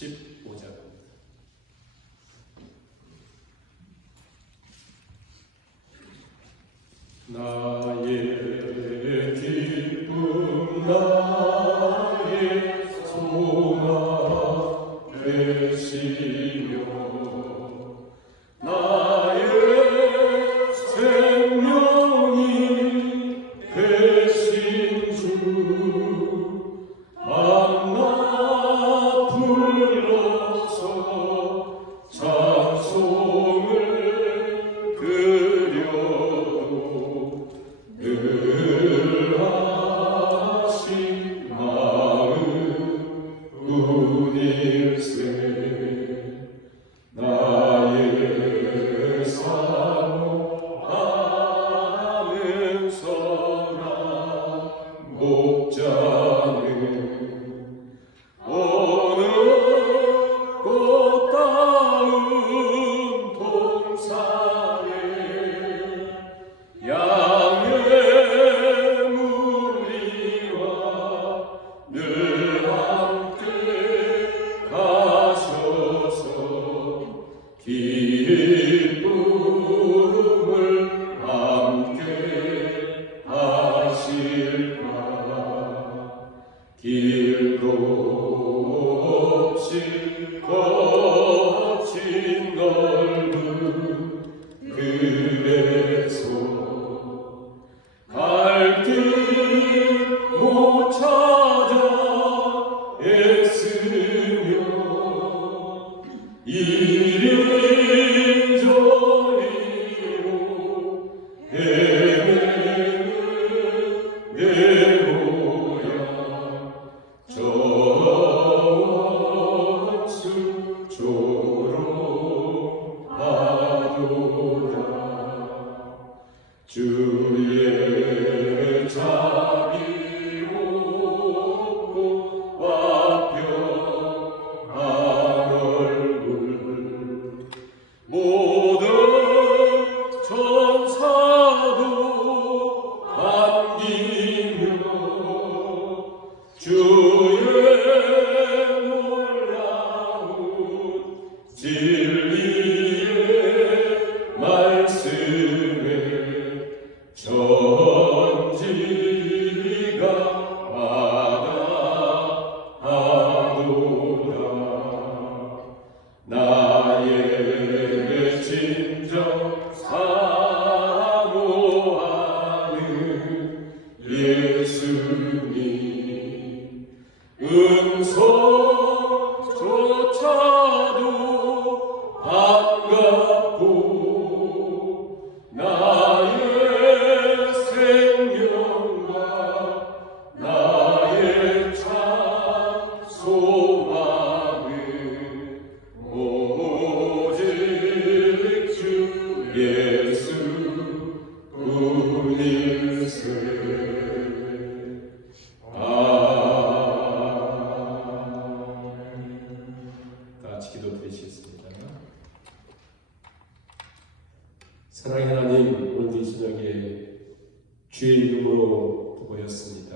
15절입니다. 나의 기쁨 나의 소망 되시며 나의 생명이 되신 주 만나 불러서 찬송을 드려도 늘 하신 마음 운일세 나의 사모하는 선한 목자는 어느 꽃다운 동산에 양의 무리와 늘 함께 가셔서 기쁨을 함께 하실까 길도 없이 거친 넓은 길에서 갈 길 못 찾아 애쓰며 이리저리로 헤매는 내 모양 저원수 조롱하도다 주의 자비 없고 와평한 얼굴 모든 천사도 반기며 주의 놀라운 진리의 말씀에 전지가 마다하도다 나의 진정 사모하는 예수님 음성조차도 반갑고 나의 생명과 나의 참 소망은 오직 주 예수 뿐일세 같이 기도드리시겠습니다. 사랑의 하나님, 오늘 이 저녁에 주의 이름으로 모였습니다.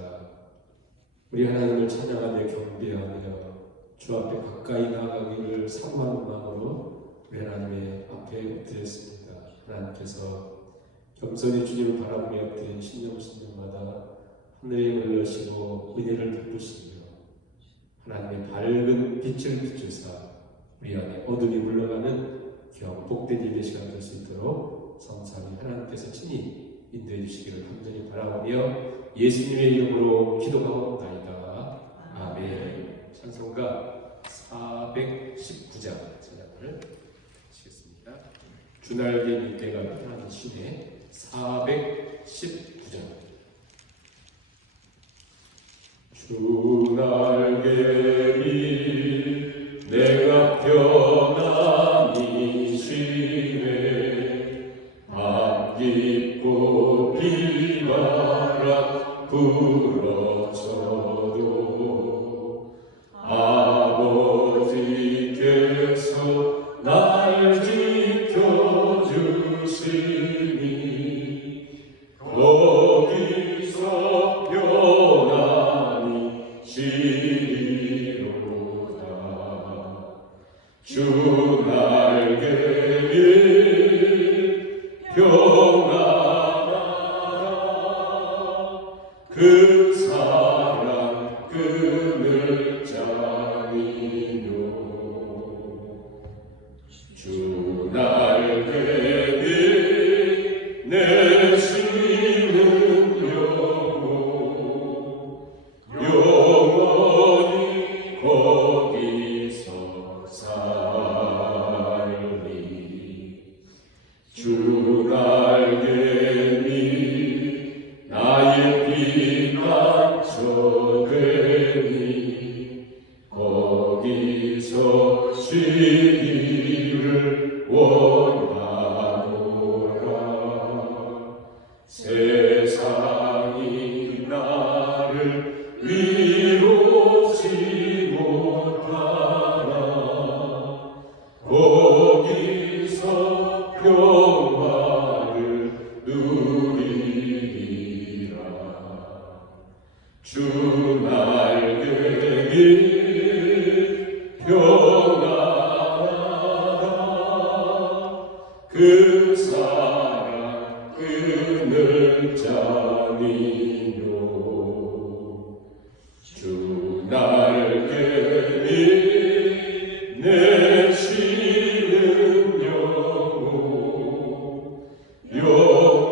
우리 하나님을 찬양하며 경배하며 주 앞에 가까이 나아가기를 사모하는 마음으로 우리 하나님의 앞에 엎드렸습니다. 하나님께서 겸손히 주님을 바라보며 드린 신령마다 하늘에 올려시고 은혜를 베푸시며 하나님의 밝은 빛을 비추사 우리 안에 어둠이 물러가는 복된 예배 시간 될 수 있도록 성삼위 하나님께서 친히 인도해 주시기를 간절히 바라보며 예수님의 이름으로 기도하옵나이다. 아멘. 찬송가 419장 찬양을 하시겠습니다. 주날개 밑에가 편한 시내 419장 주날개 밑 내가 편한 이 시내 밤 깊고 비바람 불어쳐도 아버지께서 날 지켜주시니 거기서 편안히 쉬리로다. 주 날개 위 평안하라 그 사랑 그늘 자니요 주 날개 위 내 쉬는 영원히 거기서 살리 주 날개 위 나의 피난처 되니 거기서 쉬기를 원하노라 세상이 나를 위로치 못하나 거기서 평화를 누리리라 주 날개 위 평안하다 그 사랑 그늘 자니요 주 날개 위 내 쉬는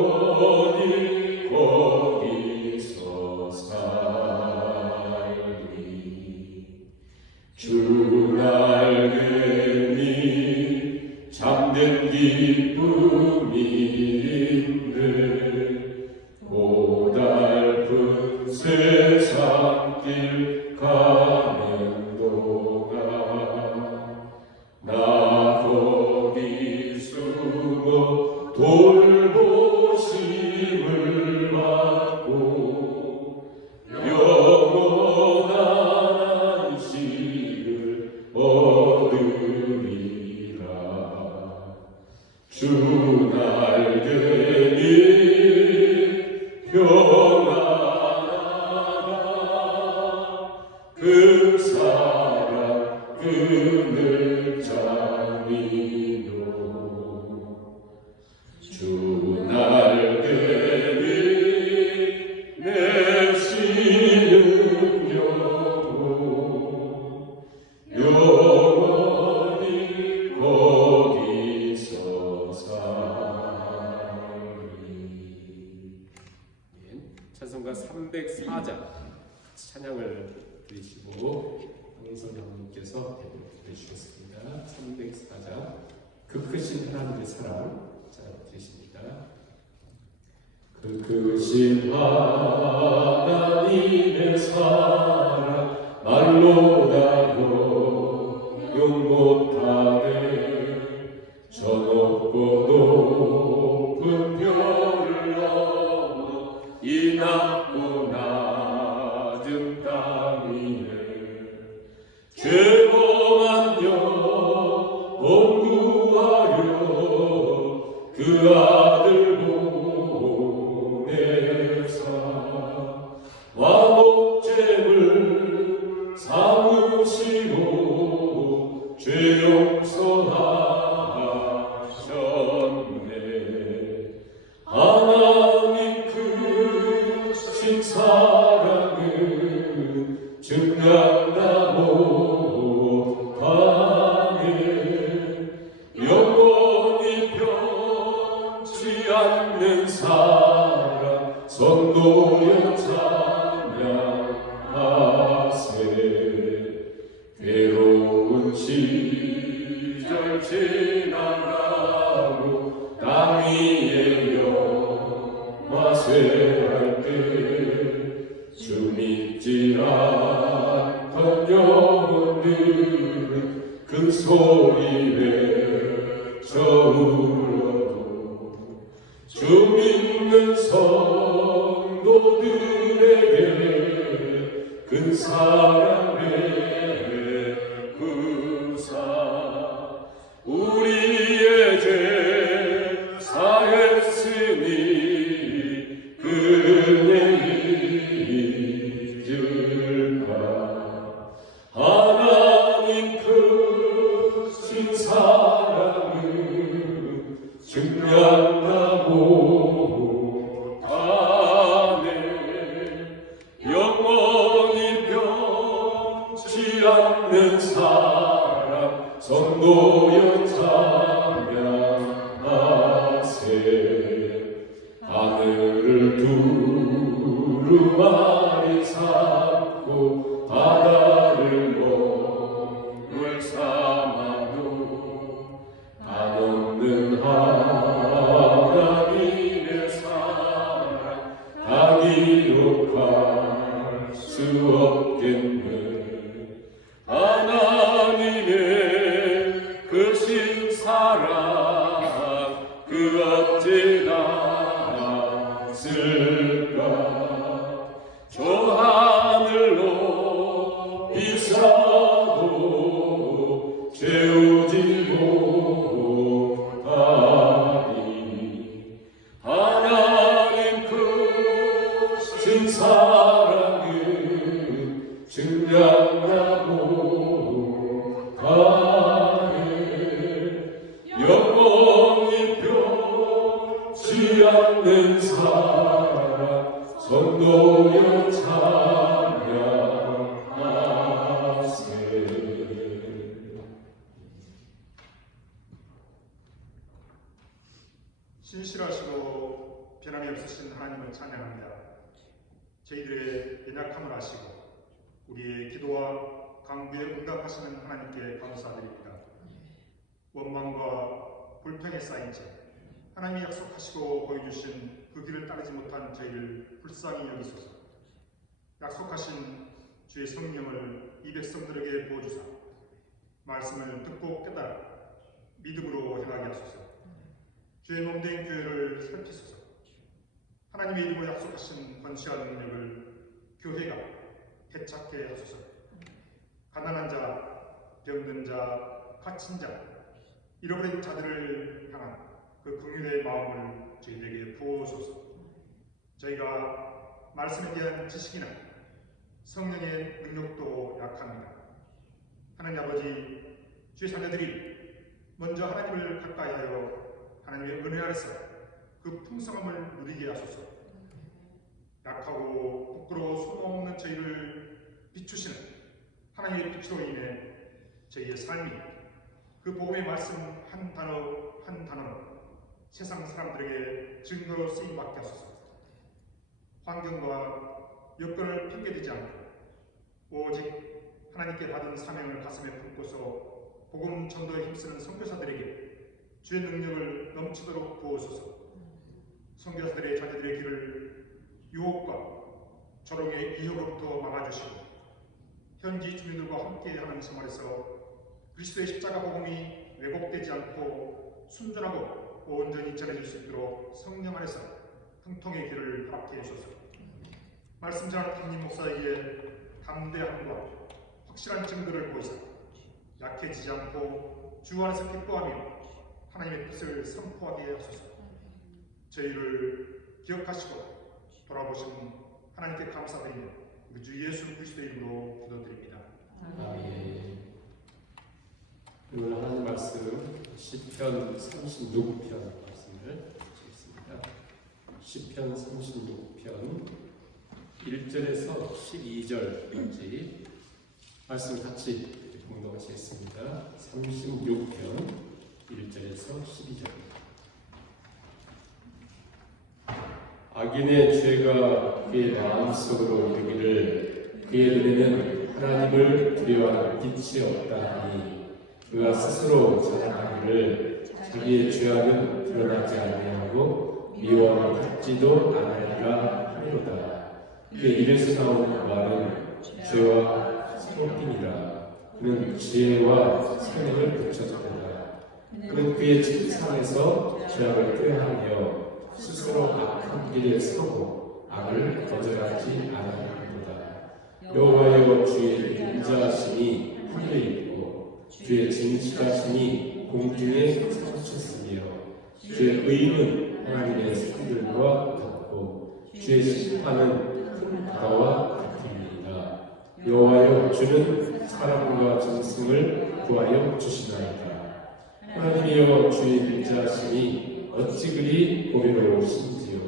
영원히 거기서 살리 주 날개 위 잠든 기쁨인데 고달픈 세상길 가는 동안 나 거기 숨어 돌보심을 받고 영원한 안식을 얻으리라 주 날개 위 평안하다 그 사랑 그늘 자니요 주 날개 위 내 쉬는 영원히 거기서 살리 찬송가 304장 찬양을 드리시고 황성장님께서 대표해 주셨습니다. 304장 그 크신 하나님의 사랑 자 드리십니다. 그 크신 하나님의 사랑 말로 다 표현 못하네 저 높고 높은 별을 넘어 이 낮고 낮은 땅 위에 죄범한 영혼 구하려 그 아들 보내사 와목죄를 삼으시고 죄 용서하셨네 하나님 크신 사랑은 증량다 못하네 영원히 변치 않는 사랑 선도여 찬양하세 괴로운 시절 지나가고 땅 위에 영화쇠할 때 주 믿지 않던 영혼들은 큰 소리 외쳐 울어도 주 믿는 성도들에게 큰 사랑 베푸사 우리의 죄 사했으니 그네 잊을까 하나님 크신 없는 사랑 성도여 찬양하세. 하늘을 두루마리 삼고 바다를 몸을 삼아도 한없는 하나님의 사랑 다 기록할 수 없겠네. 하나님의 그 신사랑 그 어찌나 쓸까. 저 하늘로 비싸도 채우지 못하니 하나님 그 신사랑은 증량하고 가네. 영원히 변치 않는 사랑 성도여 찬양하세. 신실하시고 변함이 없으신 하나님을 찬양합니다. 저희들의 연약함을 아시고 우리의 기도와 간구에 응답하시는 하나님께 감사드립니다. 원망과 불평에 쌓인 채 하나님이 약속하시고 보여주신 그 길을 따르지 못한 저희를 불쌍히 여기소서. 약속하신 주의 성령을 이 백성들에게 부어주사 말씀을 듣고 깨달아 믿음으로 행하게 하소서. 주의 몸된 교회를 살피소서. 하나님의 이름으로 약속하신 권세와 능력을 교회가 되찾게 하소서. 가난한 자, 병든 자, 갇힌 자, 잃어버린 자들을 향한 그 긍휼의 마음을 저희에게 부어소서. 저희가 말씀에 대한 지식이나 성령의 능력도 약합니다. 하나님 아버지, 주의 자녀들이 먼저 하나님을 가까이하여 하나님의 은혜 아래서 그 풍성함을 누리게 하소서. 약하고 부끄러워 소망없는 저희를 비추시는 하나님의 빛으로 인해 저희의 삶이 그 복음의 말씀 한 단어 한 단어는 세상 사람들에게 증거로 쓰임받게 하소서. 환경과 여건을 핑계대지 않고 오직 하나님께 받은 사명을 가슴에 품고서 복음 전도에 힘쓰는 선교사들에게 주의 능력을 넘치도록 부어소서. 선교사들의 자녀들의 길을 유혹과 조롱의 이혁으로부터 막아주시고 현지 주민들과 함께하는 생활에서 그리스도의 십자가 복음이 왜곡되지 않고 순전하고 온전히 전해질 수 있도록 성령 안에서 형통의 길을 허락해 주소서. 말씀 전하는 담임 목사에게 담대함과 확실한 증거를 보이사 약해지지 않고 주 안에서 기뻐하며 하나님의 뜻을 선포하게 하소서. 저희를 기억하시고 돌아보신 하나님께 감사드리며 우리 주 예수 그리스도의 이름으로 기도드립니다. 아멘. 오늘 하나님 말씀 시편 36편 말씀을 읽겠습니다. 시편 36편 1절에서 12절까지 말씀 같이 공동하시겠습니다. 36편 1절에서 12절입니다. 악인의 죄가 그의 마음속으로 이르기를 그의 눈에는 하나님을 두려워하는 빛이 없다 하니 그가 스스로 자랑하기를 자기의 죄악은 드러나지 아니하고 미워함을 갖지도 않으리라 하리로다. 그의 입에서 나오는 말은 죄와 스토킹이라. 그는 지혜와 생명을 붙였도다. 그는 그의 침상에서 죄악을 꾀하며 스스로 악한 길에 서고 악을 거절하지 아니하리로다. 여호와여, 주의 인자하심이 하늘에 있고 주의 진실하심이 공중에 서주셨으며 주의 의는 하나님의 산들과 같고 주의 심판은 큰 바다와 같으니이다. 여호와여, 주는 사람과 짐승을 구하여 주시나이다. 하나님이여, 주의 인자하심이 어찌 그리 보배로우신지요.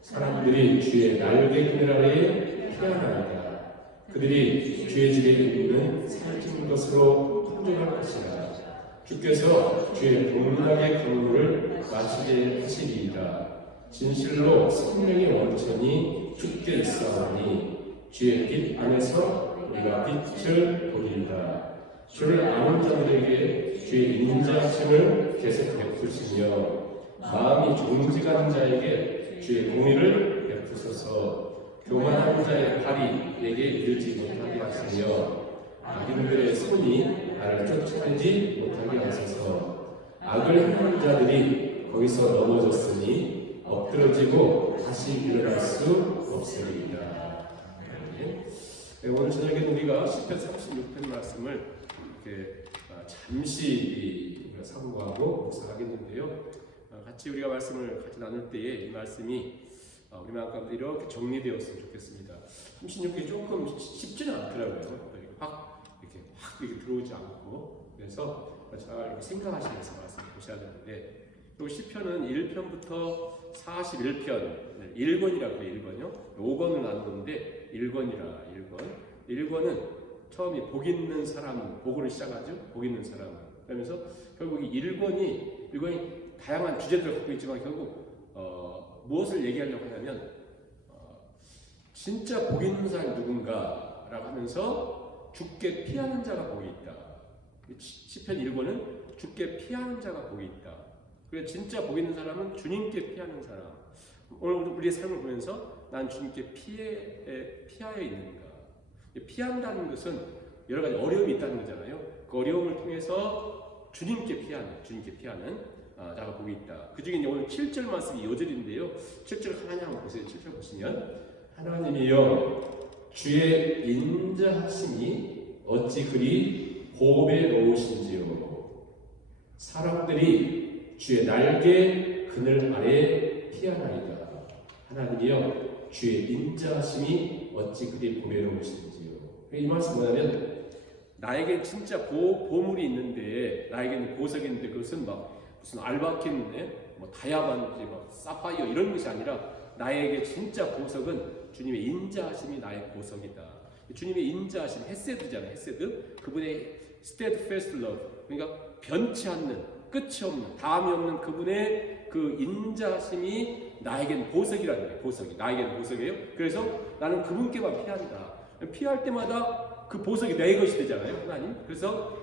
사람들이 주의 날개 그늘 아래에 피하나이다. 그들이 주의 집에 이르는 살찐 것으로 풍족할 것이라. 주께서 주의 복락의 강물을 마시게 하시리이다. 진실로 생명의 원천이 주께 있사오니 주의 빛 안에서 우리가 빛을 보리이다. 주를 아는 자들에게 주의 인자하심을 계속 베푸시며 마음이 종직한 자에게 주의 공의를 베푸소서. 교만한 자의 발이 내게 이르지 못하게 하시며 악인들의 손이 나를 쫓아내지 못하게 하소서. 악을 행하는 자들이 거기서 넘어졌으니 엎드러지고 다시 일어날 수 없으리이다. 오늘 저녁에 우리가 10편 36편 말씀을 이렇게 잠시 우리가 상고하고 묵상하겠는데요. 같이 우리가 말씀을 같이 나눌 때에 이 말씀이 우리 마음 가운데 이렇게 정리되었으면 좋겠습니다. 36개 조금 쉽지는 않더라고요. 확 이렇게 들어오지 않고, 그래서 잘 이렇게 생각하시면서 말씀을 보셔야 되는데, 또 시편은 1편부터 41편 1권이라고 해요. 1권이요. 5권을 나누는데 1권이라 1권은 처음에 복 있는 사람, 복으로 시작하죠. 복 있는 사람. 그러면서 결국 이 1권이 다양한 주제들을 갖고 있지만 결국 무엇을 얘기하려고 하냐면 진짜 복 있는 사람이 누군가라고 하면서 죽게 피하는 자가 복이 있다. 시편 1권은 죽게 피하는 자가 복이 있다. 그래서 진짜 복 있는 사람은 주님께 피하는 사람. 오늘 우리의 삶을 보면서 난 주님께 피하여 있는가. 피한다는 것은 여러 가지 어려움이 있다는 거잖아요. 그 어려움을 통해서 주님께 피하는 자가 복이 있다. 그 중에 이제 오늘 7절 말씀이 요절인데요. 7절 하나님 한번 보세요. 7절 보시면 하나님이여 주의 인자하심이 어찌 그리 보배로우신지요. 사람들이 주의 날개 그늘 아래 피하나이다. 하나님이여 주의 인자하심이 어찌 그리 보배로우신지요. 이 말씀 뭐냐면 나에게 진짜 보물이 있는데, 나에게는 보석이 있는데 그것은 막 무슨 알바킨, 뭐 다이아몬드, 뭐 사파이어 이런 것이 아니라 나에게 진짜 보석은 주님의 인자하심이 나의 보석이다. 주님의 인자하심, 헤세드잖아요. 헤세드. 그분의 steadfast love. 그러니까 변치 않는, 끝이 없는, 다음이 없는 그분의 그 인자하심이 나에겐 보석이라는 거예요. 보석이. 나에겐 보석이에요. 그래서 나는 그분께만 피한다. 피할 때마다 그 보석이 내 것이 되잖아요. 하나님. 그래서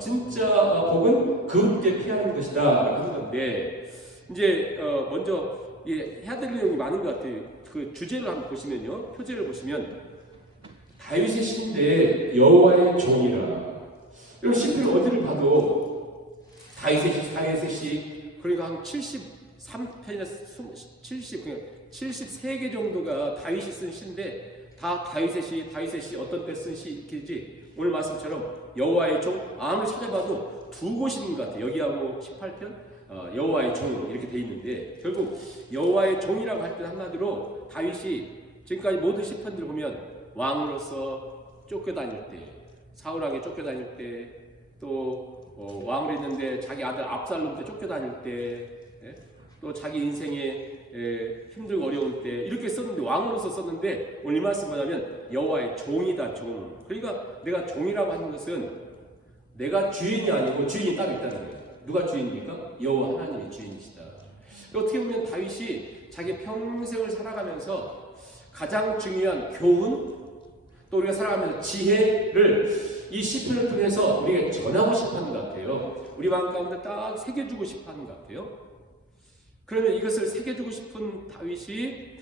진짜 복은 그분께 피하는 것이다 라고 하는 건데, 이제 먼저 해야 될 내용이 많은 것 같아요. 그 주제를 한번 보시면요, 표제를 보시면 다윗의 시인데 여호와의 종이라. 여러분 시편 어디를 봐도 다윗의 시, 그러니까 한 73편이나 73개 정도가 다윗이 쓴 시인데 다 다윗의 시 어떤 때 쓴 시인지 오늘 말씀처럼 여호와의 종 아무리 찾아봐도 두 곳인 것 같아요. 여기하고 18편 여호와의 종 이렇게 돼 있는데, 결국 여호와의 종이라고 할 때 한마디로 다윗이 지금까지 모든 시편들을 보면 왕으로서 쫓겨다닐 때, 사울왕에 쫓겨다닐 때, 또 왕을 했는데 자기 아들 압살롬 때 쫓겨다닐 때, 또 자기 인생에 힘들고 어려운 때 이렇게 썼는데, 왕으로서 썼는데 오늘 이 말씀 뭐냐면 여호와의 종이다. 종. 그러니까 내가 종이라고 하는 것은 내가 주인이 아니고 주인이 따로 있다는 거예요. 누가 주인입니까? 여호와 하나님이 주인이시다. 어떻게 보면 다윗이 자기 평생을 살아가면서 가장 중요한 교훈, 또 우리가 살아가면서 지혜를 이 시편을 통해서 우리에게 전하고 싶어하는 것 같아요. 우리 마음 가운데 딱 새겨주고 싶어하는 것 같아요. 그러면 이것을 새겨주고 싶은 다윗이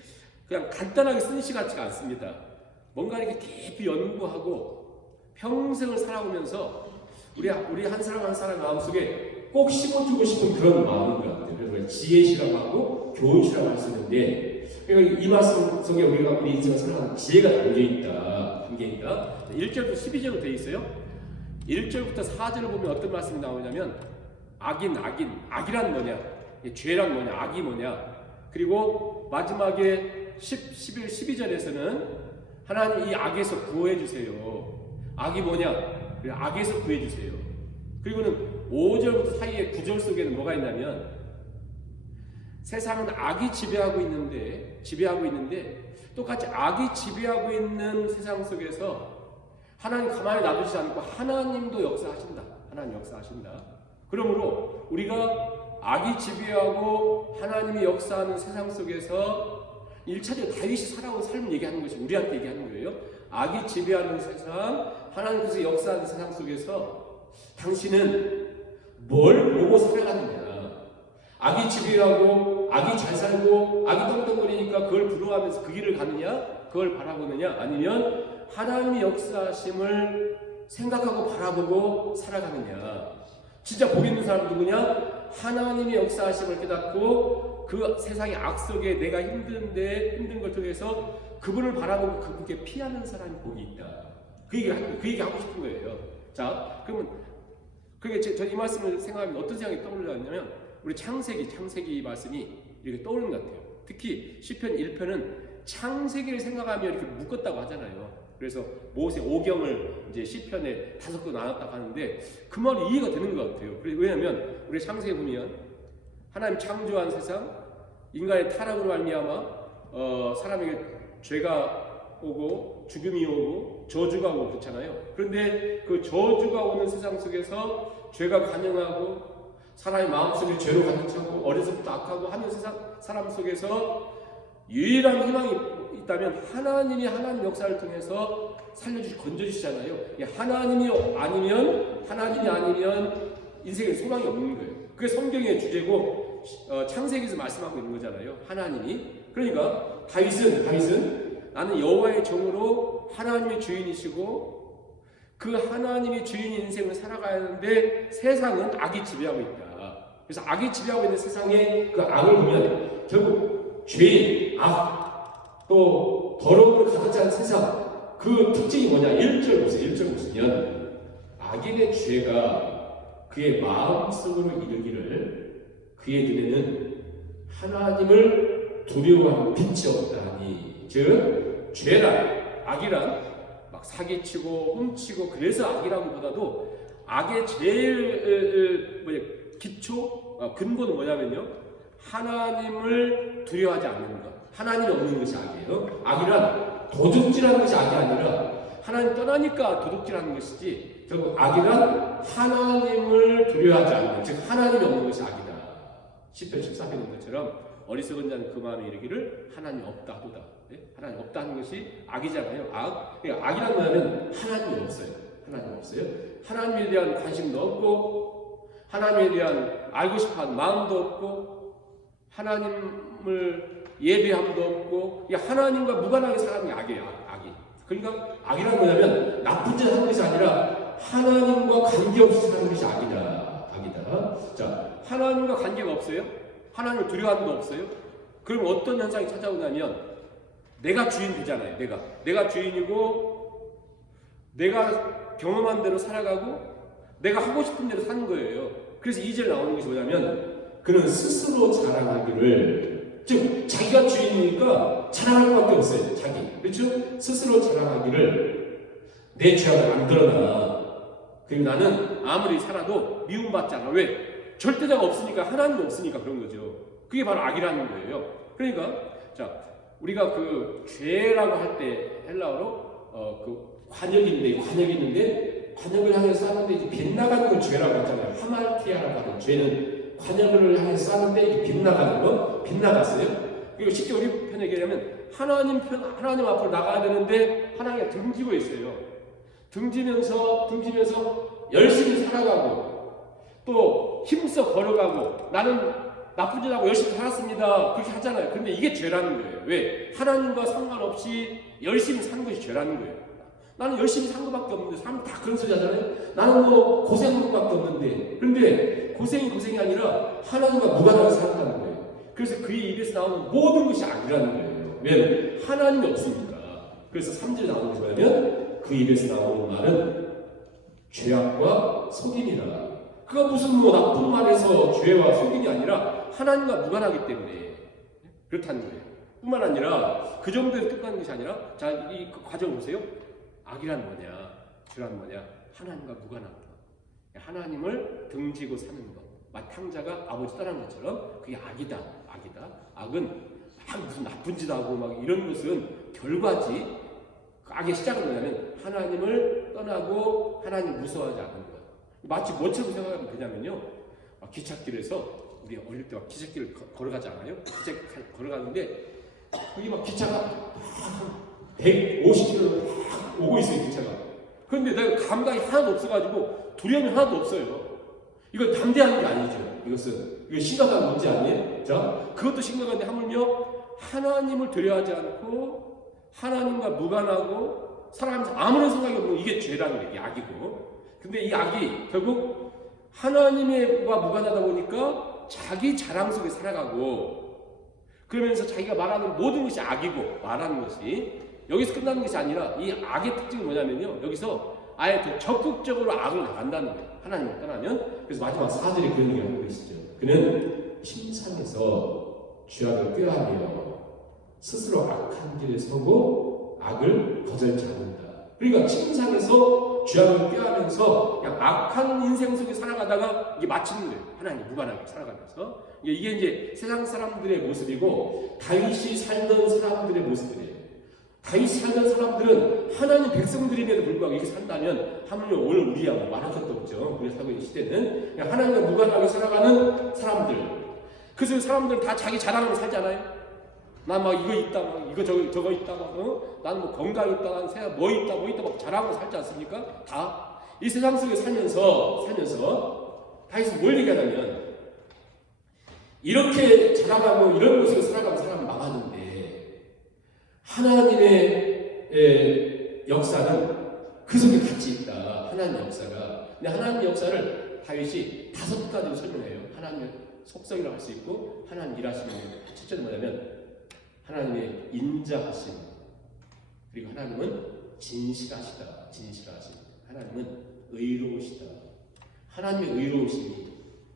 그냥 간단하게 쓴 시 같지가 않습니다. 뭔가 이렇게 깊이 연구하고 평생을 살아오면서 우리 한 사람 한 사람 마음속에 꼭 심어주고 싶은 그런 마음인 것 같아요. 그래서 지혜시라고 하고 교훈시라고 할 수 있는데, 그러니까 이 말씀 속에 우리 인생을 살아가는 지혜가 담겨있다. 1절부터 12절로 되어 있어요. 1절부터 4절을 보면 어떤 말씀이 나오냐면 악이란 뭐냐, 죄란 뭐냐, 악이 뭐냐, 그리고 마지막에 11, 12절에서는 하나님 이 악에서 구해주세요. 악이 뭐냐, 악에서 구해주세요. 그리고는 5절부터 사이에 9절 속에는 뭐가 있냐면 세상은 악이 지배하고 있는데 똑같이 악이 지배하고 있는 세상 속에서 하나님 가만히 놔두지 않고 하나님도 역사하신다. 하나님 역사하신다. 그러므로 우리가 악이 지배하고 하나님이 역사하는 세상 속에서 1차적으로 다윗이 살아온 삶을 얘기하는 것이 우리한테 얘기하는 거예요. 악이 지배하는 세상, 하나님께서 역사하는 세상 속에서 당신은 뭘 보고 살아가느냐. 악이 지배하고 악이 잘 살고 악이 떵떵거리니까 그걸 부러워하면서 그 길을 가느냐, 그걸 바라보느냐, 아니면 하나님의 역사하심을 생각하고 바라보고 살아가느냐. 진짜 복 있는 사람 누구냐? 하나님의 역사하심을 깨닫고 그 세상의 악 속에 내가 힘든 걸 통해서 그분을 바라보고 그분께 피하는 사람이 복이 있다. 그 얘기 하고 싶은 거예요. 자, 그러면 그게 저 이 말씀을 생각하면 어떤 생각이 떠올랐냐면 우리 창세기 말씀이 이렇게 떠오르는 것 같아요. 특히 시편 1편은 창세기를 생각하며 이렇게 묶었다고 하잖아요. 그래서 모세 오경을 이제 시편에 5도 나눴다고 하는데 그 말이 이해가 되는 것 같아요. 왜냐하면 우리 창세기 보면 하나님 창조한 세상, 인간의 타락으로 말미암아 사람에게 죄가 오고 죽음이 오고 저주가 오고 그렇잖아요. 그런데 그 저주가 오는 세상 속에서 죄가 관영하고 사람의 마음속에 죄로 가득 차고 어려서부터 악하고 하는 세상 사람 속에서 유일한 희망이 있다면 하나님이 하나님 역사를 통해서 건져주시잖아요. 하나님이 아니면 인생에 소망이 없는 거예요. 그게 성경의 주제고 창세기에서 말씀하고 있는 거잖아요. 하나님이. 그러니까 다윗은 나는 여호와의 종으로 하나님의 주인이시고 그 하나님의 주인인 인생을 살아가야 하는데 세상은 악이 지배하고 있다. 그래서 악이 지배하고 있는 세상에 그 악을 보면 결국 죄, 악, 또 더러움을 가득 찬 세상 그 특징이 뭐냐? 1절 보시면 악인의 죄가 그의 마음속으로 이르기를 그의 눈에는 하나님을 두려워하는 빛이 없다니. 즉 죄란 악이란 막 사기치고 훔치고 그래서 악이라고보다도 악의 제일 근본은 뭐냐면요, 하나님을 두려워하지 않는 것, 하나님이 없는 것이 악이에요. 악이란 도둑질하는 것이 악이 아니라 하나님 떠나니까 도둑질하는 것이지, 결국 악이란 하나님을 두려워하지 않는, 즉 하나님이 없는 것이 악이다. 시편 14편에 있는 것처럼 어리석은 자는 그 마음에 이르기를 하나님 없다 하도다. 네? 하나님 없다 하는 것이 악이잖아요. 그러니까 악이라는 말은 하나님이 없어요. 하나님 없어요. 하나님에 대한 관심도 없고 하나님에 대한 알고 싶어하는 마음도 없고 하나님을 예배함도 없고 하나님과 무관하게 사는 게 악이에요. 악이. 그러니까 악이란 뭐냐면 나쁜 짓 하는 것이 아니라 하나님과 관계없이 사는 것이 악이다. 자, 하나님과 관계가 없어요? 하나님을 두려워하는 거 없어요? 그럼 어떤 현상이 찾아오냐면 내가 주인 되잖아요. 내가 주인이고 내가 경험한 대로 살아가고 내가 하고 싶은 대로 사는 거예요. 그래서 2절 나오는 것이 뭐냐면 그는 스스로 자랑하기를, 즉 자기가 주인이니까 자랑할 것밖에 없어요. 그렇죠? 스스로 자랑하기를 내 죄악을 안 드러나. 그리고 나는 아무리 살아도 미움받지 않아. 왜? 절대자가 없으니까, 하나님도 없으니까 그런 거죠. 그게 바로 악이라는 거예요. 그러니까 자, 우리가 그 죄라고 할 때 헬라어로 그 관역이 있는데 관역을 향해서 싸는데 이제 빗나가는 걸 죄라고 했잖아요. 하말티아라고 하는 죄는 관역을 향해서 싸는데 이게 빗나가는 거, 빗나갔어요. 그리고 쉽게 우리 편에 얘기하면 하나님 앞으로 나가야 되는데 하나님이 등지고 있어요. 등지면서 열심히 살아가고 또 힘써 걸어가고 나는 나쁜 짓 하고 열심히 살았습니다. 그렇게 하잖아요. 근데 이게 죄라는 거예요. 왜? 하나님과 상관없이 열심히 사는 것이 죄라는 거예요. 나는 열심히 산 것밖에 없는데, 사람 다 그런 소리 하잖아요. 나는 뭐 고생한 것밖에 없는데. 그런데 고생이 아니라 하나님과 무관하게 살았다는 거예요. 그래서 그의 입에서 나오는 모든 것이 악이라는 거예요. 왜? 하나님이 없으니까. 그래서 3절에 나오는 것이 뭐냐면 그 입에서 나오는 말은 죄악과 속임이라. 그가 무슨 뭐 나쁜 말에서 죄와 속임이 아니라 하나님과 무관하기 때문에 그렇다는 거예요. 뿐만 아니라 그 정도에서 끝나는 것이 아니라, 자, 이 과정 보세요. 악이란 뭐냐? 죄란 뭐냐? 하나님과 무관한 것. 하나님을 등지고 사는 것. 마탕자가 아버지 떠난 것처럼 그게 악이다. 악은 무슨 나쁜 짓 하고 막 이런 것은 결과지. 그 악의 시작은 뭐냐면 하나님을 떠나고 하나님 무서워하지 않는 거예요. 마치 뭐처럼 생각하면 되냐면요. 기찻길에서 우리 어릴 때 막 기찻길을 걸어가지 않아요? 기찻길 걸어가는데 거기 막 기차가 150km 오고 있어요, 기차가. 그런데 내가 감각이 하나도 없어가지고 두려움이 하나도 없어요. 이건 담대한 게 아니죠. 이거 심각한 문제 아니에요? 자, 그것도 심각한데 하물며 하나님을 두려워하지 않고 하나님과 무관하고 살아가면서 아무런 생각이 없는 이게 죄라는 거예요. 악이고. 근데 이 악이 결국 하나님과 무관하다 보니까 자기 자랑 속에 살아가고 그러면서 자기가 말하는 모든 것이 악이고 말하는 것이 여기서 끝나는 것이 아니라 이 악의 특징은 뭐냐면요. 여기서 아예 더 적극적으로 악을 나간다는 거예요. 하나님을 떠나면. 그래서 마지막 4절에 그런 얘기를 하고 계시죠. 그는 침상에서 죄악을 꾀하며 스스로 악한 길에 서고 악을 거절치 않는다. 그러니까 침상에서 죄악을 꾀하면서 그냥 악한 인생 속에 살아가다가 이게 마치는 거예요. 하나님 무관하게 살아가면서. 이게 이제 세상 사람들의 모습이고 다윗이 살던 사람들의 모습이에요. 다윗이 살던 사람들은 하나님 백성들임에도 불구하고 이렇게 산다면 하물며 오늘 우리하고 말할 것도 없죠. 우리가 살고 있는 시대는 그냥 하나님과 무관하게 살아가는 사람들. 그래서 사람들은 다 자기 자랑으로 살잖아요. 난 막 이거 있다, 막 이거 저거 있다, 막 나는 뭐 건강 있다, 나는 세상 뭐 있다 막 자랑으로 살지 않습니까? 다 이 세상 속에 살면서 다윗은 뭘 얘기하냐면 이렇게 자랑하고 이런 모습으로 살아가는 사람은 망하는데 하나님의 역사는 그 속에 같이 있다. 하나님의 역사가. 근데 하나님의 역사를 다윗이 5가지로 설명해요. 하나님의 속성이라고 할 수 있고 하나님 일하시는 첫째는 뭐냐면 하나님의 인자하심, 그리고 하나님은 진실하시다. 하나님은 의로우시다. 하나님의 의로우심이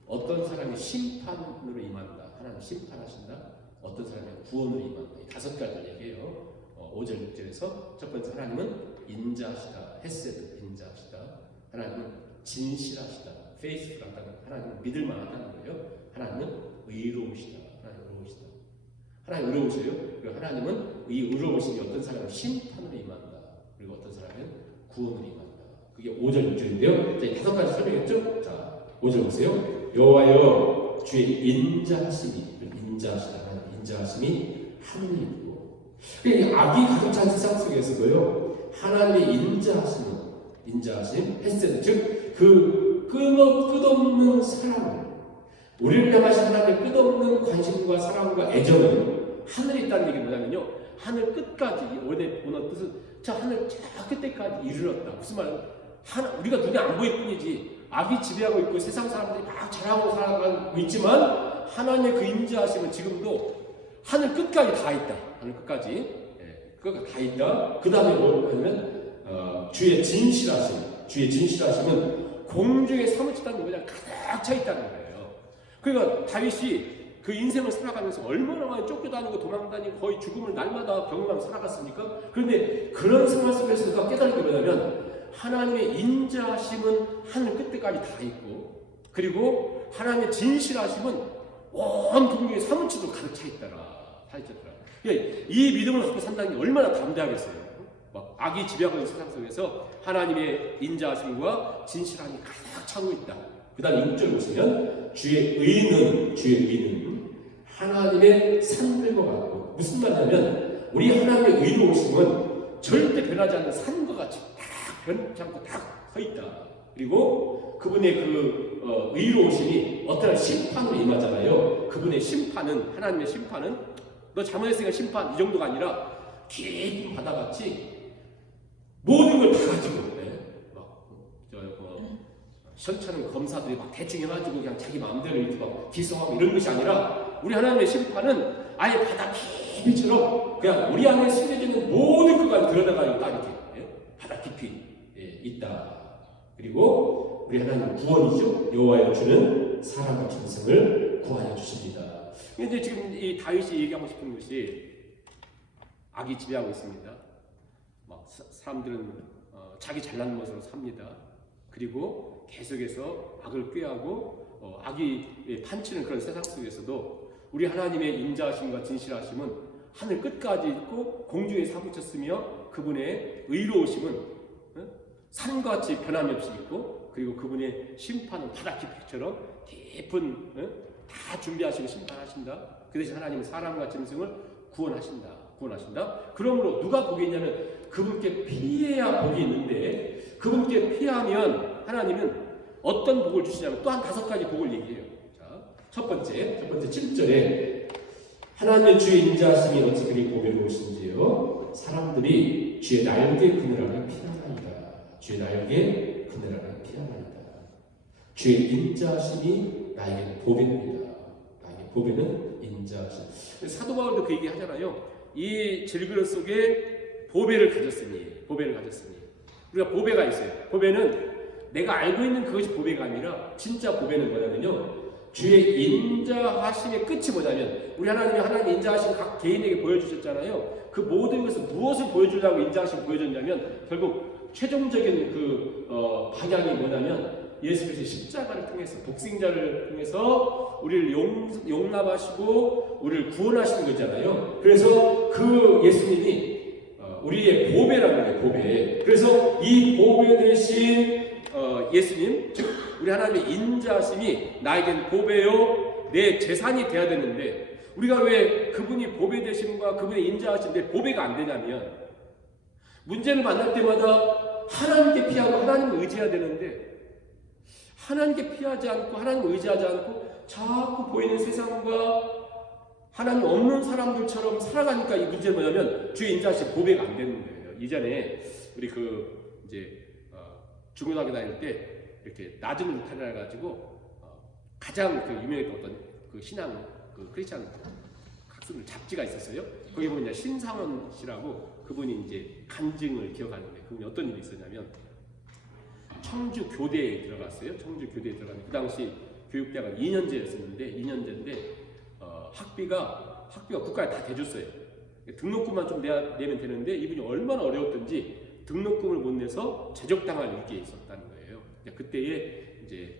어떤 사람이 심판으로 임한다. 하나님 심판하신다. 어떤 사람이 구원으로 임한다. 이 5가지를 얘기해요. 5절 6절에서 첫 번째 하나님은 인자하시다. 헤세드 인자하시다. 하나님은 진실하시다. 페이스풀하다는 하나님은 믿을 만하다는 거예요. 하나님은 의로우시다. 하나님 의로우셔요. 그리고 하나님은 이 의로우심이 어떤 사람은 심판으로 임한다. 그리고 어떤 사람은 구원으로 임한다. 그게 5절 6절인데요. 자, 5가지 설명했죠? 자, 5절 보세요. 여호와여 주의 인자하심이 하늘이고 악이 가득 찬 세상 속에서도요 하나님의 인자하심 헤세드 즉 그 끝없는 사랑 우리를 향하신 하나님의 끝없는 관심과 사랑과 애정은 하늘에 있다는 얘기는 뭐냐면요 하늘 끝까지 원의 뜻은 저 하늘 저 끝에까지 이르렀다. 무슨 말이에요? 우리가 눈에 안 보일 뿐이지 악이 지배하고 있고 세상 사람들이 막 잘하고 살아가고 있지만 하나님의 그 인자하심은 지금도 하늘 끝까지 다 있다. 하늘 끝까지 다 있다. 그 다음에 뭐냐면 주의 진실하심은 공중에 사무치다는 그냥 가득 차 있다는 거예요. 그러니까 다윗이 그 인생을 살아가면서 얼마나 많이 쫓겨다니고 도망다니고 거의 죽음을 날마다 경험하며 살아갔습니까? 그런데 그런 생활 속에서 그가 깨달은 게 뭐냐면 하나님의 인자하심은 하늘 끝까지 다 있고 그리고 하나님의 진실하심은 온 공중에 사무치도록 가득 차 있더라. 이 믿음을 갖고 산다는 게 얼마나 담대하겠어요. 막 악이 지배하고 있는 세상 속에서 하나님의 인자하심과 진실함이 가득 차고 있다. 그 다음 6절 보시면 주의 의는 하나님의 산들과 같고 무슨 말이냐면 우리 하나님의 의로우심은 절대 변하지 않는 산과 같이 딱 변치 않고 딱 서 있다. 그리고 그분의 그 의로우심이 어떠한 심판으로 임하잖아요. 그분의 심판은 하나님의 심판은 너 잘못했으니까 심판 이 정도가 아니라 깊은 바다같이 모든 걸 다 가지고 시험치는 검사들이 막 대충 해가지고 그냥 자기 마음대로 이렇게 막 기소하고 이런 것이 아니라 우리 하나님의 심판은 아예 바다 깊이처럼 그냥 우리 안에 숨겨지는 모든 것까지 들여다가 딱 이렇게 바다 깊이 있다. 그리고 우리 하나님은 구원이죠. 여호와여 주는 사람과 짐승을 구하여 주십니다. 근데 지금 이 다윗이 얘기하고 싶은 것이 악이 지배하고 있습니다. 막 사람들은 자기 잘난 것으로 삽니다. 그리고 계속해서 악을 꾀하고 악이 판치는 그런 세상 속에서도 우리 하나님의 인자하심과 진실하심은 하늘 끝까지 있고 공중에 사무쳤으며 그분의 의로우심은 산과 같이 변함이 없이 있고, 그리고 그분의 심판은 바다 깊이처럼 깊은 다 준비하시고 심판하신다. 그 대신 하나님은 사람과 짐승을 구원하신다. 그러므로 누가 복이 있냐면 그분께 피해야 복이 있는데, 그분께 피하면 하나님은 어떤 복을 주시냐면 또한 5가지 복을 얘기해요. 자, 첫 번째 7절에 하나님의 주의 인자하심이 어찌 그리 보배로우신지요. 사람들이 주의 날개 그늘하게 피하나이다. 주의 날개 그늘하게 피하나이다. 주의 인자하심이 나에게는 보배입니다. 나에게 보배는 인자하심. 사도 바울도 그 얘기 하잖아요. 이 질그릇 속에 보배를 가졌으니 우리가 보배가 있어요. 보배는 내가 알고 있는 그것이 보배가 아니라 진짜 보배는 뭐냐면요, 주의 인자하심의 끝이 뭐냐면, 우리 하나님의 인자하심 각 개인에게 보여주셨잖아요. 그 모든 것을 무엇을 보여주려고 인자하심 보여줬냐면 결국 최종적인 그 방향이 뭐냐면 예수 그리스도의 십자가를 통해서, 독생자를 통해서 우리를 용납하시고 우리를 구원하시는 거잖아요. 그래서 그 예수님이 우리의 보배라는 거예요. 보배. 그래서 이 보배 대신 예수님, 즉 우리 하나님의 인자하심이 나에겐 보배요 내 재산이 돼야 되는데, 우리가 왜 그분이 보배 되심과 그분의 인자하심인데 보배가 안 되냐면, 문제를 만날 때마다 하나님께 피하고 하나님을 의지해야 되는데, 하나님께 피하지 않고 하나님을 의지하지 않고 자꾸 보이는 세상과 하나님 없는 사람들처럼 살아가니까 이 문제는 뭐냐면 주의 인자하심 보배가 안 되는 거예요. 이전에 우리 이제 중고등학교 다닐 때 이렇게 낮은 울타리를 가지고 가장 유명했던 어떤 신앙 크리스찬 학생들 잡지가 있었어요. 거기 보면 이제 신상원 씨라고, 그분이 이제 간증을 기억하는데, 그분이 어떤 일이 있었냐면 청주 교대에 들어갔어요. 청주 교대에 들어갔는데 그 당시 교육대가 2년제인데 학비가 국가에 다 대줬어요. 등록금만 좀 내면 되는데 이분이 얼마나 어려웠던지 등록금을 못 내서 제적당할 위기에 있었다는 거예요. 그때에 이제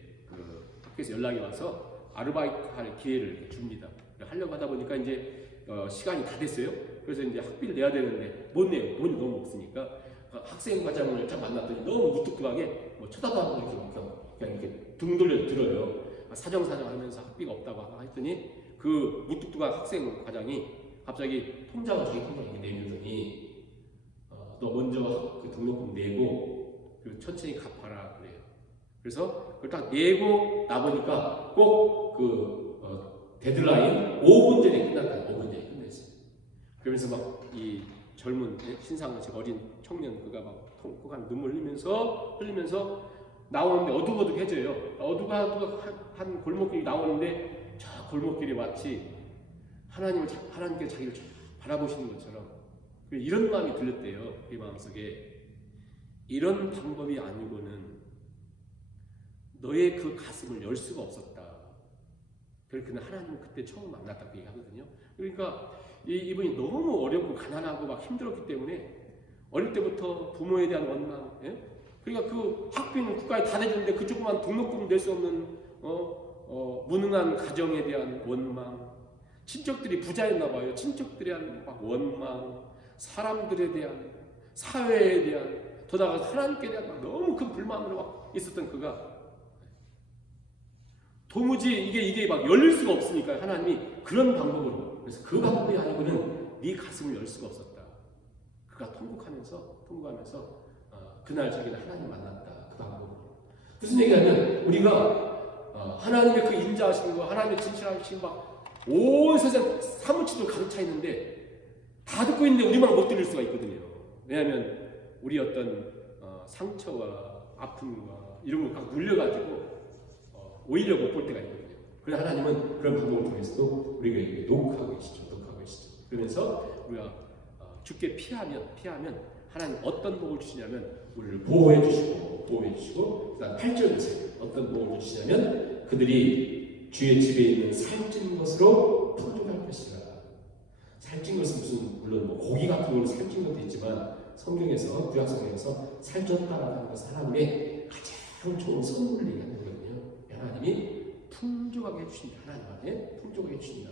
학교에서 연락이 와서 아르바이트 할 기회를 줍니다. 하려고 하다 보니까 이제 시간이 다 됐어요. 그래서 이제 학비를 내야 되는데 못 내요. 돈이 너무 없으니까. 학생 과장을 딱 만났더니 너무 무뚝뚝하게 쳐다도 안 보고 그냥 이렇게 등 돌려 들어요. 사정사정 하면서 학비가 없다고 했더니 그 무뚝뚝한 학생 과장이 갑자기 통장을 자기 통장에 내밀더니 너 먼저 그 등록금 내고 그리고 천천히 갚아라 그래요. 그래서 그걸 딱 내고 나보니까 꼭 데드라인 5분 전에 끝났다. 5분 전에 끝냈어요. 그러면서 막 이 젊은 신상식 어린 청년 그가 막 통곡한 눈물 흘리면서 나오는데 어둑어둑해져요. 어둑한 골목길이 나오는데 저 골목길이 마치 하나님께 자기를 바라보시는 것처럼 이런 마음이 들렸대요. 그 마음속에 이런 방법이 아니고는 너의 그 가슴을 열 수가 없었다. 그래서 하나님을 그때 처음 만났다고 얘기하거든요. 그러니까 이분이 너무 어렵고 가난하고 막 힘들었기 때문에 어릴 때부터 부모에 대한 원망, 그러니까 그 학비는 국가에 다 내주는데 그 조그만 등록금 낼 수 없는 무능한 가정에 대한 원망, 친척들이 부자였나 봐요. 친척들에 대한 막 원망, 사람들에 대한, 사회에 대한, 더 나아가 하나님께 대한 막 너무 큰 불만으로 막 있었던 그가 도무지 이게 막 열릴 수가 없으니까 하나님이 그런 방법으로, 그래서 그 방법이 아니고는 네 가슴을 열 수가 없었다. 그가 통곡하면서 그날 자기는 하나님 만났다. 그 방법으로. 무슨 얘기냐면 우리가 하나님의 그 인자하심과 하나님의 진실하심 막 온 세상 사무치도 가득 차 있는데 다 듣고 있는데 우리만 못 들을 수가 있거든요. 왜냐하면 우리 어떤 상처와 아픔과 이런 걸 막 눌려가지고 오히려 못 볼 때가 있거든요. 그래서 하나님은 그런 방법을 통해서도 우리가 녹하고 계시죠. 그러면서 우리가 주께 피하면 하나님 어떤 복을 주시냐면 우리를 보호해 주시고 그다음 8절 보세요. 어떤 복을 주시냐면 그들이 주의 집에 있는 살찐 것으로 풍족할 것이라. 살찐 것은 무슨 물론 고기 같은 걸로 살찐 것도 있지만 성경에서 구약 성경에서 살쪘다라는 하는 것은 하나님의 가장 좋은 선물을 얘기하는 거거든요. 하나님이 풍족하게 해주신다. 하나님 안에 풍족하게 해주신다.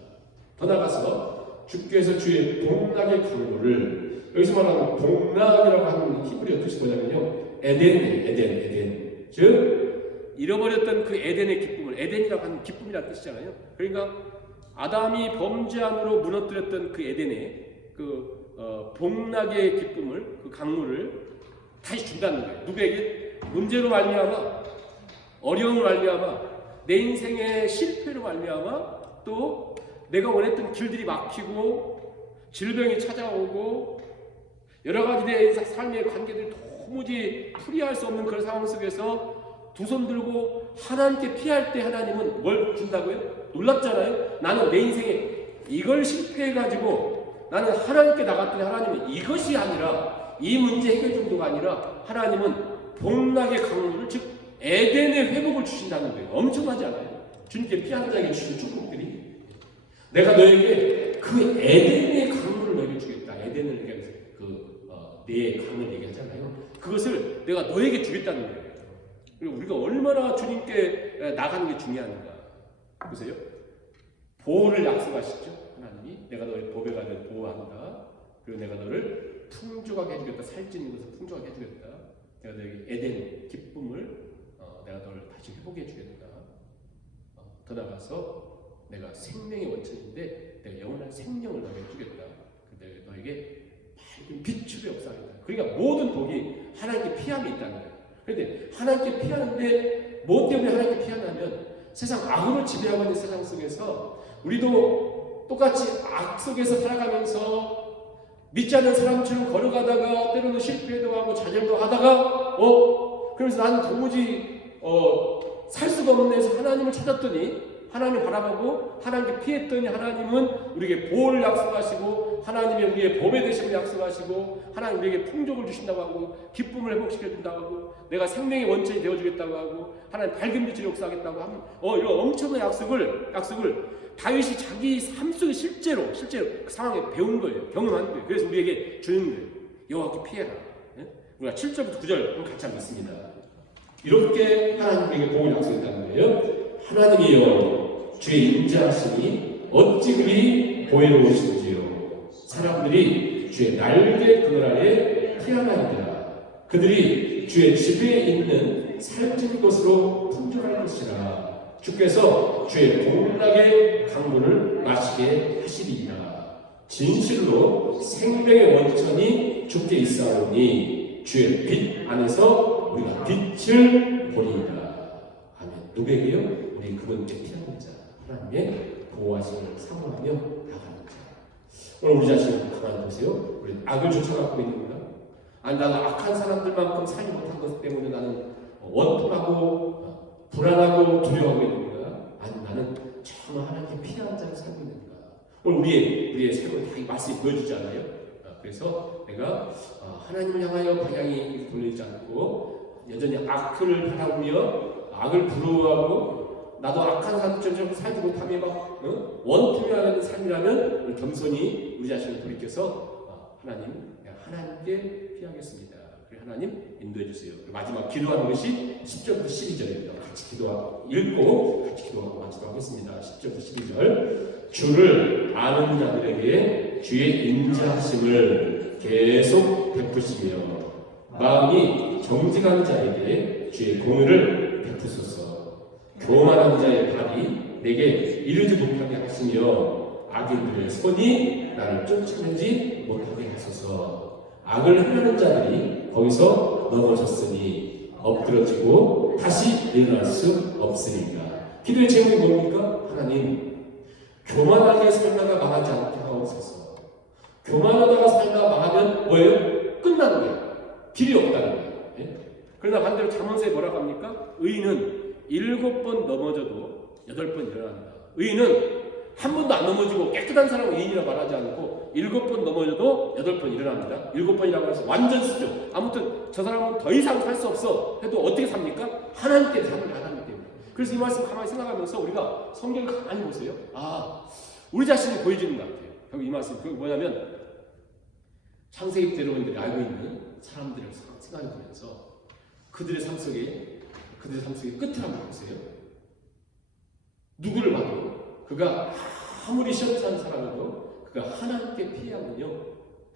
더 나아가서 주께서 주의 복락의 강물을, 여기서 말하는 복락이라고 하는 히브리어 뜻이 뭐냐면요, 에덴. 즉 잃어버렸던 그 에덴의 기쁨을, 에덴이라고 하는 기쁨이라는 뜻이잖아요. 그러니까 아담이 범죄함으로 무너뜨렸던 그 에덴의 그 복락의 기쁨을, 그 강물을 다시 준다는 거예요. 누구에게? 문제로 말미암아, 어려움을 말미암아, 내 인생의 실패로 말미암아, 또 내가 원했던 길들이 막히고 질병이 찾아오고 여러 가지 내 삶의 관계들이 도무지 풀이할 수 없는 그런 상황 속에서 두 손 들고 하나님께 피할 때 하나님은 뭘 준다고요? 놀랍잖아요. 나는 내 인생에 이걸 실패해가지고 나는 하나님께 나갔더니 하나님은 이것이 아니라, 이 문제 해결 정도가 아니라 하나님은 복락의 강물을, 즉 에덴의 회복을 주신다는 거예요. 엄청나지 않아요? 주님께 피하는 자에게 주신 축복들이. 내가 너에게 그 에덴의 강물을 너에게 주겠다. 에덴을 얘기하면서 내 강을 얘기하잖아요. 그것을 내가 너에게 주겠다는 거예요. 그리고 우리가 얼마나 주님께 나가는 게 중요한가. 보세요. 보호를 약속하시죠. 하나님이 내가 너를 보배가를 보호한다. 그리고 내가 너를 풍족하게 해주겠다. 살찌는 것을 풍족하게 해주겠다. 내가 너에게 에덴 기쁨을 내가 너를 다시 회복해 주겠다. 더 나아가서 내가 생명의 원천인데 내가 영원한 생명을 너에게 주겠다. 내가 너에게 밝은 빛으로 역사하겠다. 그러니까 모든 복이 하나님께 피함이 있다는 거예요. 그런데 하나님께 피하는데 뭐 때문에 하나님께 피하냐면 세상 악으로 지배하고 있는 세상 속에서 우리도 똑같이 악 속에서 살아가면서 믿지 않는 사람처럼 걸어가다가 때로는 실패도 하고 좌절도 하다가 그러면서 나는 도무지 살 수가 없는 데서 하나님을 찾았더니, 하나님을 바라보고 하나님께 피했더니 하나님은 우리에게 보호를 약속하시고 하나님이 우리의 보배 되심을 약속하시고 하나님 우리에게 풍족을 주신다고 하고 기쁨을 회복시켜준다고 하고 내가 생명의 원천이 되어주겠다고 하고 하나님 밝은 빛을 역사하겠다고 하면 이런 엄청난 약속을 다윗이 자기 삶 속에 실제로 그 상황에 배운 거예요. 경험한 거예요. 그래서 우리에게 주는 거예요. 여호와께 피해라. 우리가 7절부터 9절 같이 한번 있습니다. 이렇게 하나님 우리에게 복을 약속했다는 거예요. 하나님이여 주의 인자하시니 어찌 그리 보혜로우신지요. 사람들이 주의 날개 그늘 아래 피하나이다. 그들이 주의 집에 있는 살찐 것으로 풍족할 것이라. 주께서 주의 복락의 강물을 마시게 하시리이다. 진실로 생명의 원천이 주께 있사오니 주의 빛 안에서 우리가 빛을 보리이다. 아멘. 누구에게요? 우리 그분께 피하는 자, 하나님의 보호하심을 사모하며 나가는 자. 오늘 우리 자신 가만히 보세요. 우리 악을 쫓아가고 있는가? 아니 나는 악한 사람들만큼 살지 못한 것 때문에 나는 원통하고 불안하고 두려워하고 있는가? 아니 나는 정말 하나님께 피하는 자를 살고 있는가? 오늘 우리의 삶을 다 이 말씀이 보여주잖아요. 그래서 내가 하나님을 향하여 방향이 돌리지 않고 여전히 악을 바라보며 악을 부러워하고 나도 악한 사람처럼 살지 못하며 막 원통해하는 삶이라면 겸손히 우리 자신을 돌이켜서 하나님께 피하겠습니다. 그래 하나님 인도해 주세요. 마지막 기도하는 것이 10절부터 12절입니다. 같이 읽고 같이 기도하고 마치도록 하겠습니다. 10절부터 12절. 주를 아는 자들에게 주의 인자하심을 계속 베푸시며 마음이 정직한 자에게 주의 공의를 베푸소서. 교만한 자의 발이 내게 이르지 못하게 하시며 악인들의 손이 나를 쫓아내지 못하게 하소서. 악을 행하는 자들이 거기서 넘어졌으니 엎드러지고 다시 일어날 수 없으니까. 기도의 제목이 뭡니까? 하나님 교만하게 살다가 망하지 않게 하옵소서. 교만하다가 살다가 망하면 뭐예요? 끝나는 거예요. 길이 없다는 거예요. 그러나 반대로 잠언서에 뭐라고 합니까? 의인은 7번 넘어져도 8번 일어난다. 의인은 한 번도 안 넘어지고 깨끗한 사람은 의인이라 말하지 않고 7번 넘어져도 8번 일어납니다. 7번이라고 해서 완전 수죠. 아무튼 저 사람은 더 이상 살 수 없어 해도 어떻게 삽니까? 하나님께 삽니다. 하나님 때문에. 그래서 이 말씀 가만히 생각하면서 우리가 성경을 가만히 보세요. 우리 자신이 보여지는 것 같아요. 결국 이 말씀 그게 뭐냐면 창세기 때로 여러분들이 알고 있는 사람들을 생각해 보면서 그들의 삶 속에 끝을 한번 보세요. 누구를 봐도 그가 아무리 시험치한 사람이라도 그가 하나님께 피하면요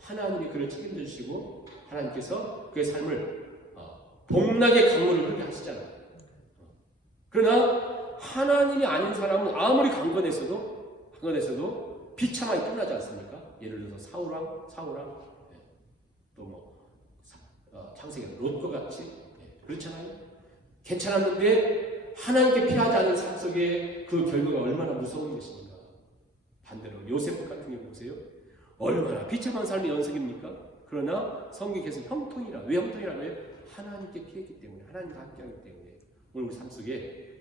하나님이 그를 책임져 주시고 하나님께서 그의 삶을 복락의 강물을 그렇게 하시잖아요. 그러나 하나님이 아닌 사람은 아무리 강건했어도 비참하게 끝나지 않습니까? 예를 들어서 사울왕, 또뭐 창세기 롯과 같이 그렇잖아요. 괜찮았는데 하나님께 피하지 않은 삶 속에 그 결과가 얼마나 무서운 것입니까? 반대로 요셉 같은 경우 보세요. 얼마나 비참한 삶의 연속입니까? 그러나 성경에 계속 형통이라. 왜 형통이라고 해요? 하나님께 피했기 때문에, 하나님과 함께하기 때문에 오늘 우리 삶 속에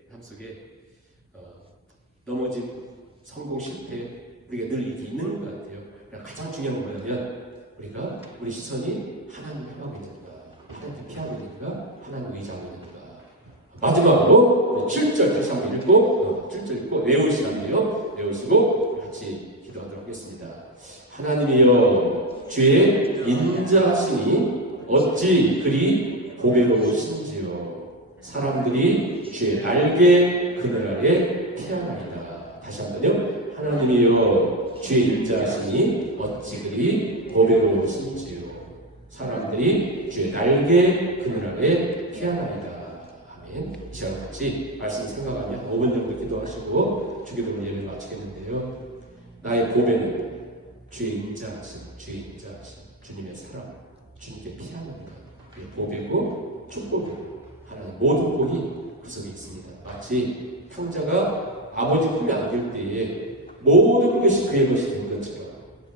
넘어짐, 성공, 실패 우리가 늘 이게 있는 것 같아요. 그러니까 가장 중요한 건 뭐냐면 우리 시선이 하나님 향하고 있는가, 하나님께 피하고 있는가, 하나님 의지하고 있는가. 마지막으로 7절 다시 한번 읽고 7절 읽고 외울 시간이에요. 외우시고 같이 기도하도록 하겠습니다. 하나님이여 주의 인자하시니 어찌 그리 보배로우신지요. 사람들이 주의 날개 그늘 아래 피하나이다. 다시 한번요. 하나님이여 주의 인자하시니 어찌 그리 보배로우신지요. 사람들이 주의 날개 그늘 아래 피하나이다. 아멘. 이 시간 같이 말씀 생각하며 5분 정도 기도하시고 주기도를 예배 마치겠는데요. 나의 보배는 주의 인자하심, 주님의 사랑, 주님께 피하나이다. 그게 보배고 축복이고 하나님 모든 복이 그 속에 있습니다. 마치 형제가 아버지 품에 안길 때에 모든 것이 그의 것이 된 것처럼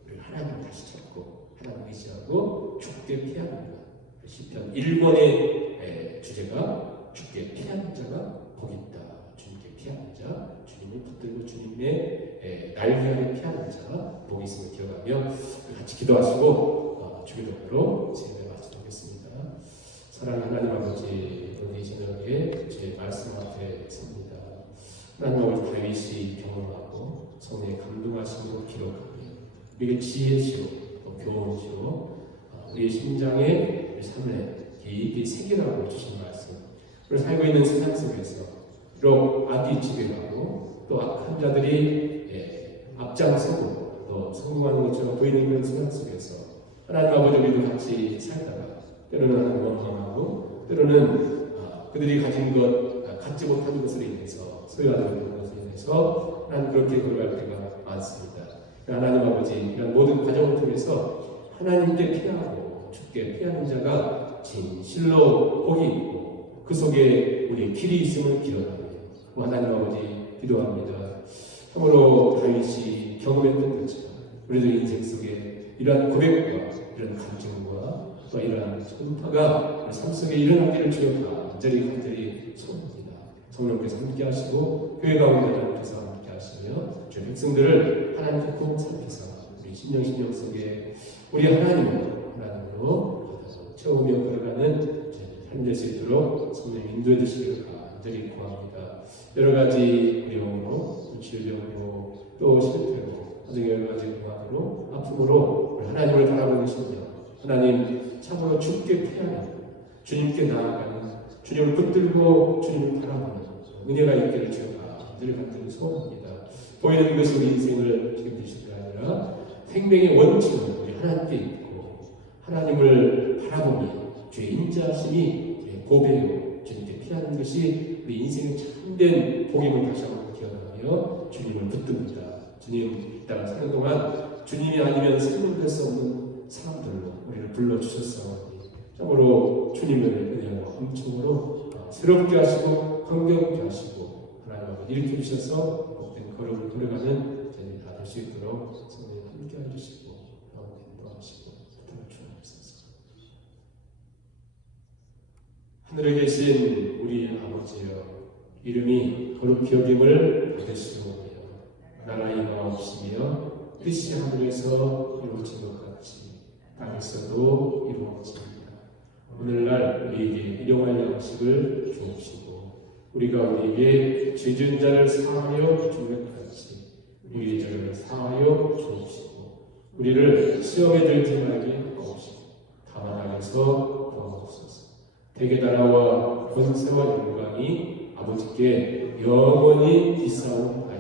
우리 하나님 다시 찾고 하나님 의지하고 주께 피하는 것. 시편 1권의 주제가 주께 피하는 자가 복이 있다. 주님께 피하는 자, 주님을 붙들고 주님의 날개 아래 피하는 자가 복이 있음을 기억하며 같이 기도하시고 주기도로 예배 마치도록 하겠습니다. 사랑하는 하나님 아버지, 오늘 이 저녁에 주의 말씀 앞에 섭니다. 하나님 아버지, 다윗이 경험하고 성령의 감동하심으로 기록하며 우리에게 지혜시로 또 교훈시로 우리의 심장에 우리 삶에 깊이 새기라고 주신 말씀, 우리 살고 있는 세상 속에서 비록 악이 지배하고 또 악한 자들이 앞장서고 또 성공하는 것처럼 보이는 그런 세상 속에서 하나님 아버지, 우리도 같이 살다가 때로는 원망하고 때로는 그들이 가진 것, 갖지 못한 것으로 인해서 소유하는 것으로 인해서 하나님 그렇게 돌아갈 때가 많습니다. 하나님 아버지, 이런 모든 과정을 통해서 하나님께 피하고 주께 피하는 자가 진실로 복이 있고 그 속에 우리의 길이 있음을 기도합니다. 하나님 아버지, 기도합니다. 참으로 다윗이 경험했던 것처럼 우리도 인생 속에 이러한 고백과 이런 감정과 또 이러한 전파가 우리 삶 속에 일어나기를 주여 간절히 소원합니다. 성령께서 함께 하시고 교회 가운데 하나님께서 함께 하시며 주의 백성들을 하나님께 꼭 살펴서 우리 심령 속에 우리 하나님으로 채우며 걸어가는 삶 될 수 있도록 성령님 인도해 주시기를 간절히 구합니다. 여러 가지 어려움으로, 질병으로, 또 실패로, 가정의 여러 가지 고난으로, 아픔으로 우리 하나님을 바라보고 계십니다. 하나님, 참으로 주께 피하는, 주님께 나아가는, 주님을 붙들고 주님을 바라보는 은혜가 있기를 제가 간절히 소원합니다. 보이는 것이 우리 인생을 책임지실 게 아니라 생명의 원칙은 우리 하나님께 있고 하나님을 바라보니 주의 인자하심이 보배요 주님께 피하는 것이 우리 인생의 참된 복임을 다시 한번 기억하며 주님을 붙듭니다. 주님, 따라 사는 동안 주님이 아니면 생명될 수 없는 사람들로 우리를 불러주셨사오니 참으로 주님을 은혜와 은총으로 새롭게 하시고 건강케 하시고 하나님 아버지 일으켜 주셔서 복된 걸음을 걸어가는 저희 다 될 수 있도록 성령님 함께 해주시고 가운데 인도하시고 부탁을 주옵소서. 하늘에 계신 우리 아버지여, 이름이 거룩히 여김을 받으시오며 나라의 마옵시며 뜻이 하늘에서 이루어진 것 같이 땅에서도 이루어집니다. 오늘날 우리에게 일용할 양식을 주옵시고 우리가 우리에게 죄 지은 자를 사하여 준 것 같이 우리의 죄를 사하여 주옵시고 우리를 시험에 들지 말게 하옵시고 다만 악에서 구하옵소서. 대개 나라와 권세와 영광이 아버지께 영원히 있사옵나이다.